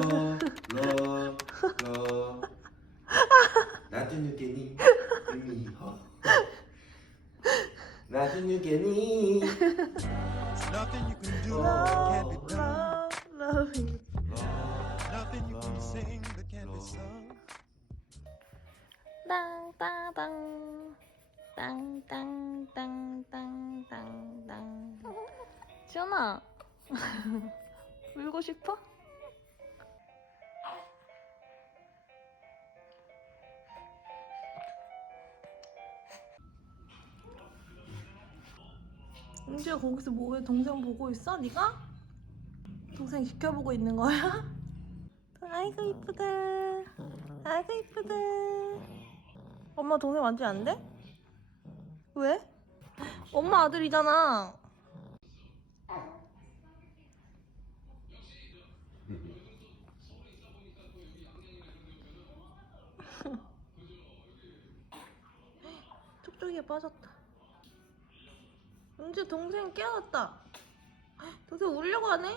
러, 러. 나도 느끼니 이미 허. 나도 느끼니 Nothing you can do 은지야 거기서 뭐해 동생 보고 있어 네가? 동생 지켜보고 있는 거야? 아이고 이쁘다 아이고 이쁘다 엄마 동생 완전 안 돼? 왜? 엄마 아들이잖아. 촉촉이에 빠졌다. 은지 동생 깨어났다. 동생 울려고 하네?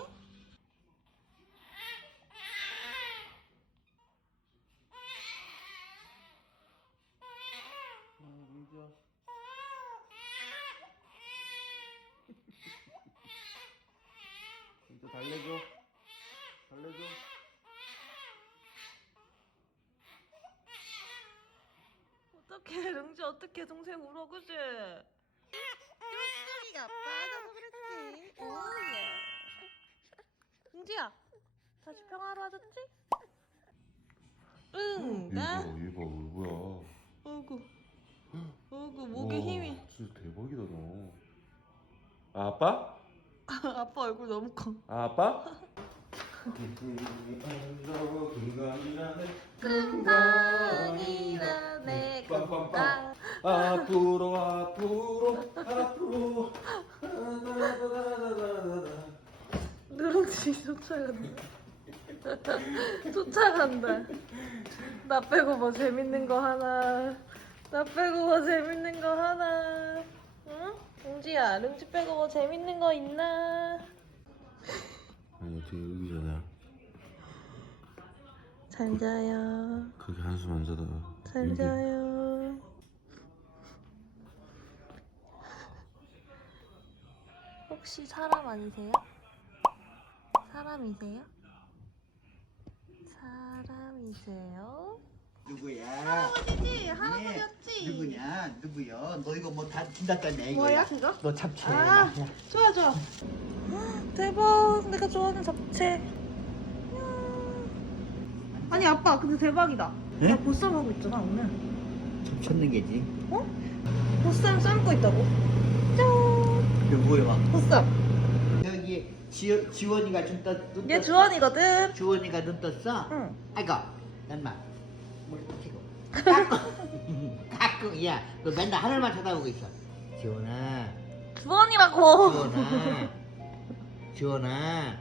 또 달래줘 달래줘 어떡해, 릉지 어떡해, 동생 울어, 그지? 릉지야, 다시 평화로워졌지? 응, 나? 이거 뭐야 어구, 어구, 목에 힘이. 진짜 대박이다 너 아, 아빠? 아빠 얼굴 너무 커. 아, 아빠? 내 빰빰빰. 앞으로 앞으로 앞으로. 누룽지 쫓아간다. 쫓아간다. 나 빼고 뭐 재밌는 거 하나. 나 빼고 뭐 재밌는 거 하나. 응? 웅지야, 룽지 빼고 뭐 재밌는 거 있나? 아니 어떻게 여기잖아 잘 자요. 그렇게 한숨 안 자다가 잘 여기. 자요. 혹시 사람 아니세요? 사람이세요? 사람이세요? 누구야? 할아버지지, 할아버지였지. 누구냐? 누구야? 너 이거 뭐다 준다다냐 이거야? 뭐야 그거? 너 잡채. 아. 야, 좋아 좋아. 대박, 내가 좋아하는 잡채. 아니 아빠, 근데 대박이다. 예? 나 보쌈 하고 있잖아 오늘. 잡쳤는 게지. 보쌈 삶고 있다고. 짠. 이거 뭐야? 보쌈. 지, 지원이가 눈 떴. 눈얘 떴어? 주원이거든. 주원이가 눈 떴어? 응. 아이고, 엄마. 물 튀고. 가끔. 가끔. 야, 너 맨날 하늘만 쳐다보고 있어. 지원아. 주원이라고. 지원아. 지원아.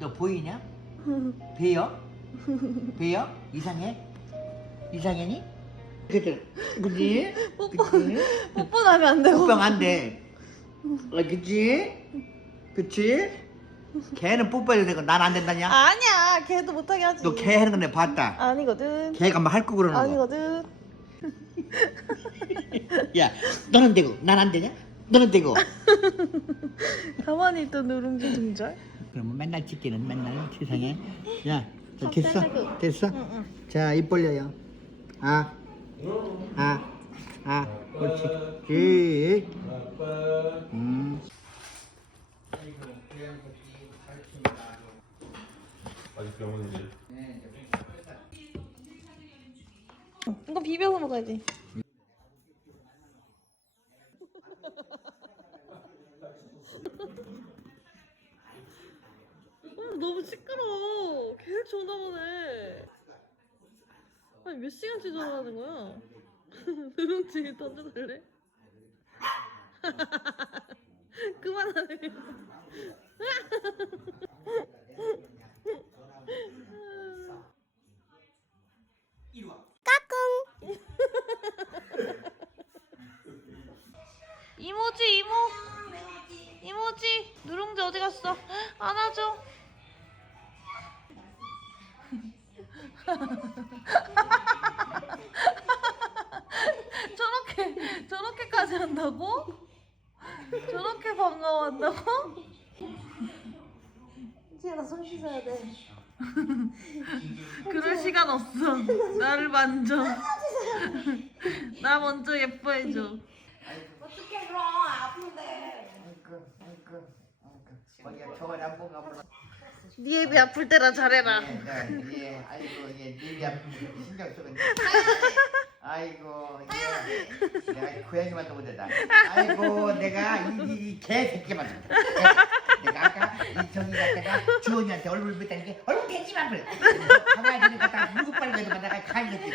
너 보이냐? 배요? 배요? 이상해? 이상해니? 그치? 그치? 뽀뽀. 그치? 뽀뽀 나면 안 되고. 뽀뽀 안 돼. 아, 그치? 그치? 걔는 뽀뽀해도 되고 난 안 된다냐? 아니야, 걔도 못하게 하지. 너 걔 하는 거 내가 봤다. 아니거든. 걔가 막 할 거 그러는 거. 아니거든. 야, 너는 되고 난 안 되냐? 너는 되고. 가만히 있던 누룽지 등절. 그러면 맨날 찍기는 맨날 세상에. 야, 자, 됐어? 적당하고. 됐어? 자, 입 벌려요. 아, 아, 아, 그렇지. 지. 음. 아직 병원이지 이거 비벼서 먹어야지. 어, 너무 시끄러워. 계속 전화만 해. 아니 몇 시간째 전화하는 거야? 누룽지 던져달래? 그만하래. 이모지 이모 이모지 누룽지 어디 갔어? 안아줘 저렇게 저렇게까지 한다고? 저렇게 반가워한다고? 이제 나손 씻어야 돼. 그럴 시간 없어. 나를 만져. 나 먼저 예뻐해줘. 어떡해 그럼 아픈데 아이고 아이고 아이고 어디야 저번에 안 본가 몰라 네 애비 아플 때라 잘해라. 예, 네, 예, 아이고 예 아픈 신경 쓰고 있네. 아이고 예 내가 고양이만 못했다. 아이고 내가 이, 이 개새끼만 좀 내가 아까 이 저기 갔다가 주원이한테 얼굴 뱉다니까 얼굴 대지만 그래 가만히 있는 거다 무릎 빨고 내가 가리겠지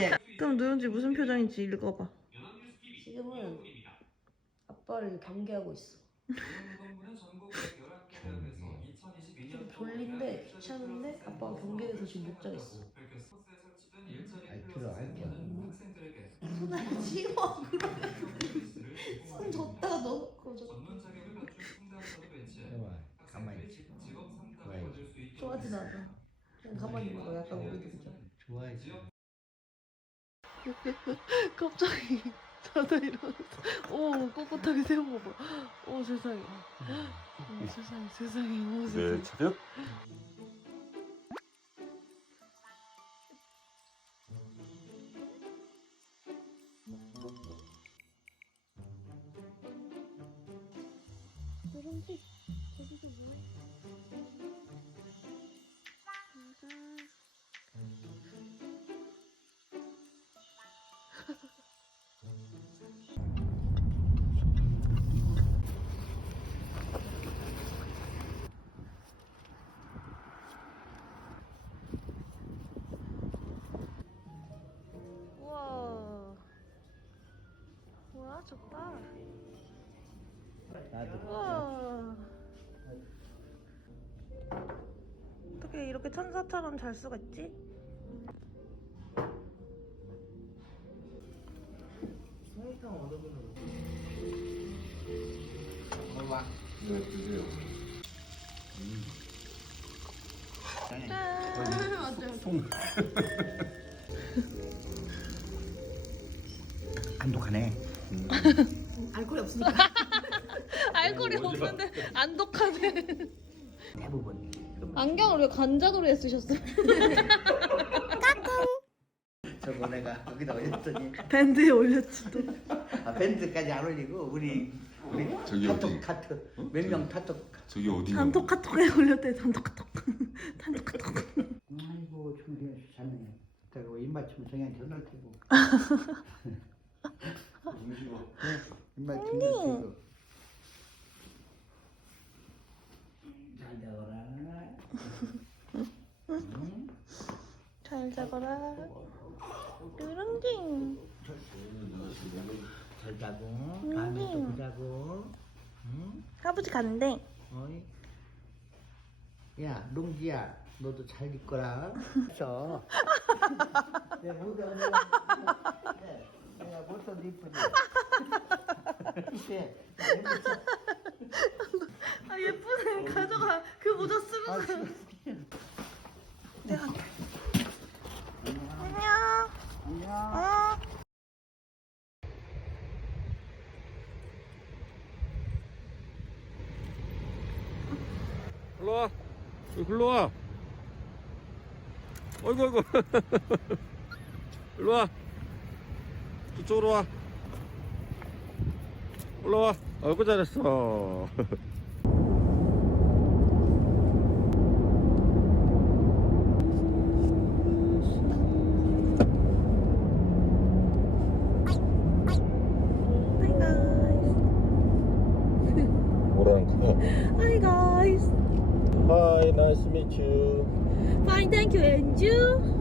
예. 그럼 노영지 무슨 표정인지 읽어봐. 지금은 아빠를 경계하고 있어. 좀 졸린데 귀찮은데? 아빠가 경계해서 지금 못 자겠어. 아이 들어 할게 손을 찍어 그러면 손 줬다가 넣고 저 좋아 가만히 있어 좋아하진 않아. 그냥 가만히 있는 거 약간 우리들이죠. 좋아해 갑자기 자다 일어났어. 오 꼿꼿하게 세워봐. 오 세상에. 오 세상에 세상에 오 세상에. 네 차렷. 천사처럼 잘 수가 있지? 먹어봐 네 드세요. 안 독하네 알코올이 없으니까. 알코올이 없는데 안 독하네. 대부분 안경을 왜 간장으로 쓰셨어요? 저거 내가 여기다 올렸더니 밴드에 올렸지 또. 아, 밴드까지 안 올리고 우리 우리 저기 카톡 어디? 카톡 어? 몇명 카톡 저기 어디냐? 단톡 카톡에 올렸대 단톡 카톡. 단톡 카톡. 아이고 준비해 주셨네 저거 입맞춤 정현 전할 테고 입맞춤 테고 잘 되거라 응? 잘 자거라. 르릉징. 잘 자고 다음에 또 보자고 응? 아버지 간대. 어이. 야, 롱지야, 너도 잘 있거라. 써. 내가 모자 오늘 내가 모자 이쁘지. 이게 아 예쁘네. 가져가. 그 모자 쓰면서. 내가 갈게. 안녕. 안녕. 어. 일로 와. 여기 일로 와. 어이구 어이구. 일로 와. 저쪽으로 와. 올라와. 어이구 잘했어. Hi guys. 뭐라는 거야? Hi guys. Hi, nice to meet you. Fine, thank you. And you?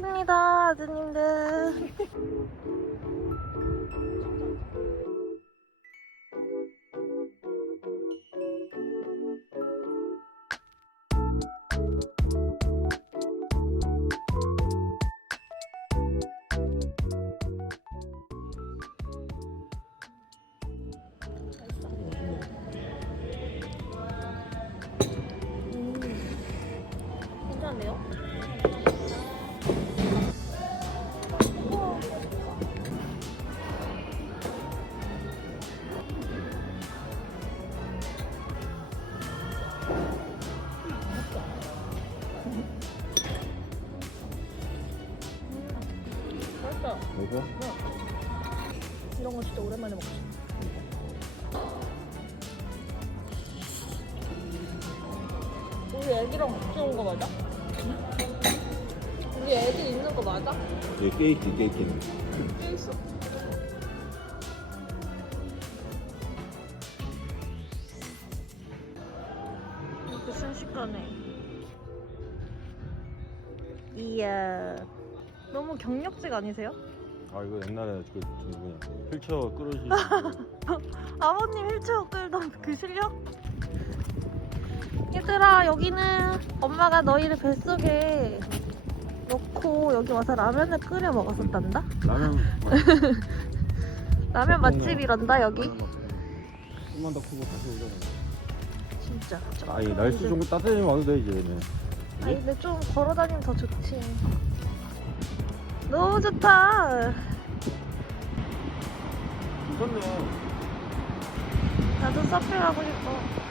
왔습니다, 아드님들. 진짜? 이런 거 진짜 오랜만에 먹고 싶어. 우리 애기랑 같이 온 거 맞아? 우리 애기 있는 거 맞아? 얘 케이크 케이크는 꽤 있어. 이렇게 순식간에. 이야. 너무 경력직 아니세요? 아 이거 옛날에 그 누구냐 휠체어 끌어주시는 아버님 휠체어 끌던 그 실력? 얘들아 여기는 엄마가 너희를 뱃속에 넣고 여기 와서 라면을 끓여 먹었었단다? 라면 라면 맛집이란다 여기? 좀만 더 크고 다시 오자 진짜 아니 날씨 좀 따뜻해지면 와도 돼 이제 얘네 아니 근데 좀 걸어다니면 더 좋지 너무 좋다. 괜찮네. 나도 서핑 하고 싶어.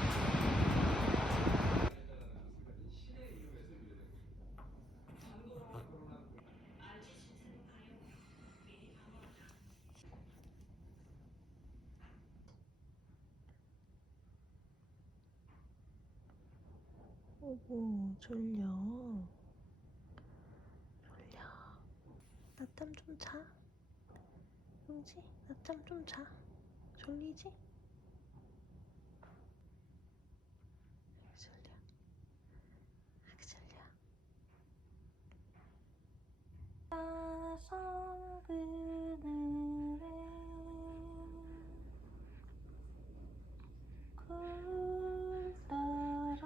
오고 졸려 낮잠 좀 자. 응지? 낮잠 좀 자. 졸리지? 졸려. 졸려. 나서 그늘에 굴 따러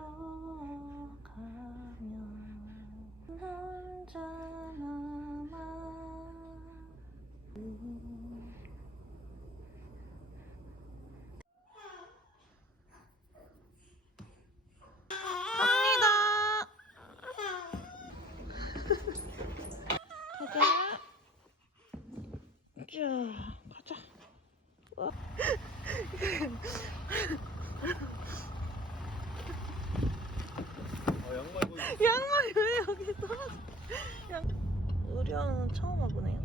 가면 혼자 남아 갑니다. 가자. 자, 가자. 와. 양말이 왜 여기 떨어져? 양... 의료는 처음 와보네요.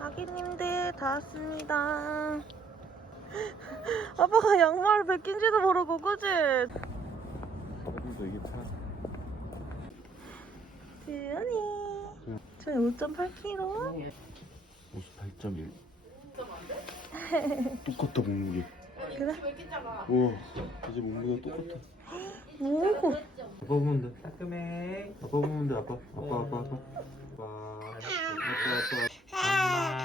아기님들 다 왔습니다. 아빠가 양말을 벗긴지도 모르고 그지? 어디서 이게 파 지연이 저희 5.8kg 58.1 똑같다 몸무게 그래? 우와 이제 몸무게가 똑같아 오. 아빠 보면 돼 따끔해. 아빠 보면 돼 아빠. 아빠 아빠 아빠. 아빠 아빠 아빠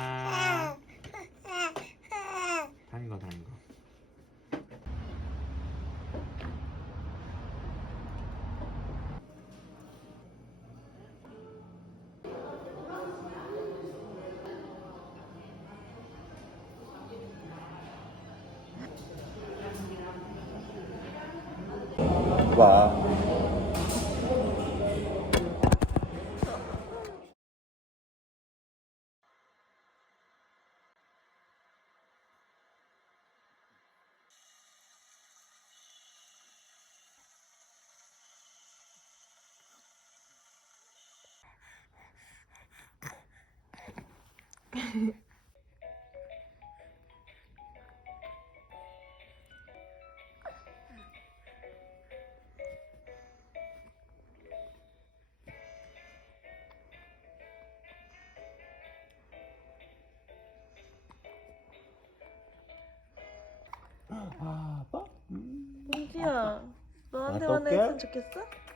아, 아빠? 음. 은지야 너한테만 어떡해? 했으면 좋겠어?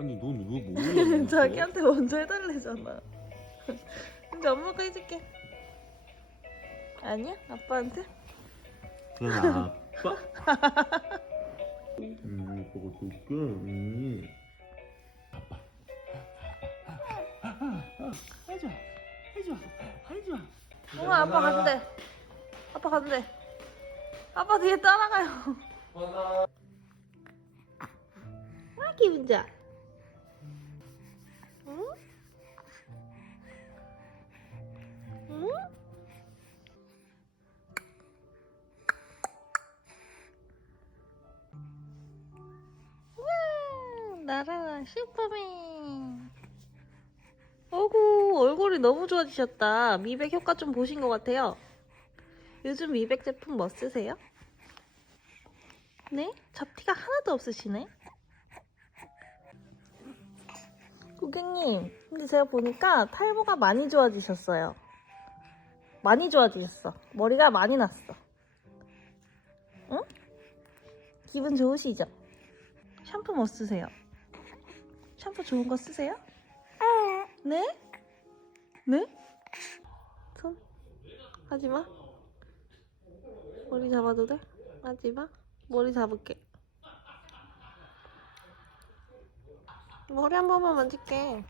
아니 넌왜 뭐야? 자기한테 먼저 해달래잖아 은지 엄마가 해줄게 아니야? 아빠한테? 그건 아빠? 음, 그거 줄게. 음. 해줘, 해줘, 해줘. 어 아빠 간대 아빠 간대 아빠 뒤에 따라가요 아 기분 좋아 응? 응? 와 나라 슈퍼맨. 어구 얼굴이 너무 좋아지셨다. 미백 효과 좀 보신 것 같아요. 요즘 미백 제품 뭐 쓰세요? 네? 잡티가 하나도 없으시네. 고객님, 근데 제가 보니까 탈모가 많이 좋아지셨어요. 많이 좋아지셨어. 머리가 많이 났어. 응? 기분 좋으시죠? 샴푸 뭐 쓰세요? 샴푸 좋은 거 쓰세요? 네? 네? 손? 하지 마. 머리 잡아도 돼? 하지 마. 머리 잡을게. 머리 한 번만 만질게.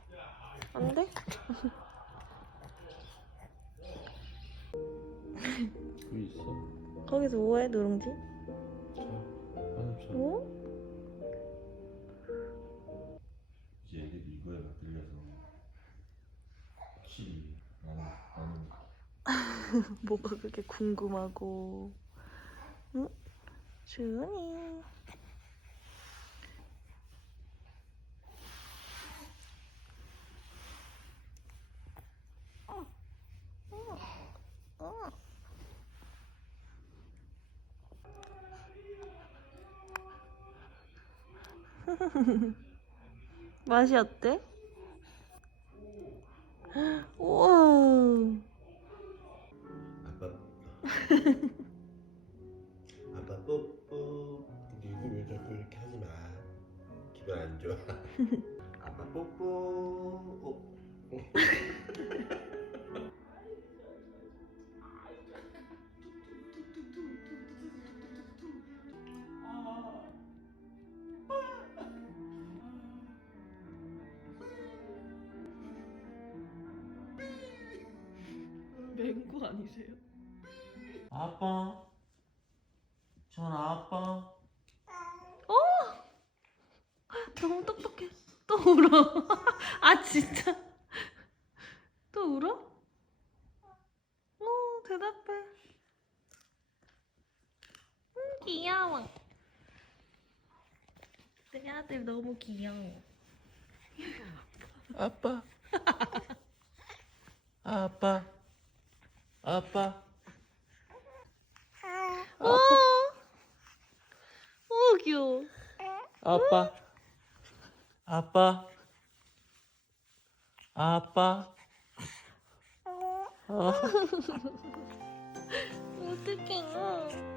안 돼? 여기 있어. 거기서 뭐해? 화장실. 어? 이제 애들이 이거에 들려서 확실히 나는 나는 뭐가 그렇게 궁금하고. 응? 주은이. 맛이 어때? 우와. 아빠 아빠 뽀뽀 이거 왜 자꾸 이렇게 하지 마 기분 안 좋아 아빠 뽀뽀 어. 아니세요? 아빠. 전 아빠. 너무 똑똑해. 또 울어. 아 진짜. 또 울어? 어 대답해. 응 귀여워. 내 아들 너무 귀여워. 아빠. 아빠. 아빠. 어. 어 귀여워. 아빠. 아빠. 아빠. 어. 어떡해.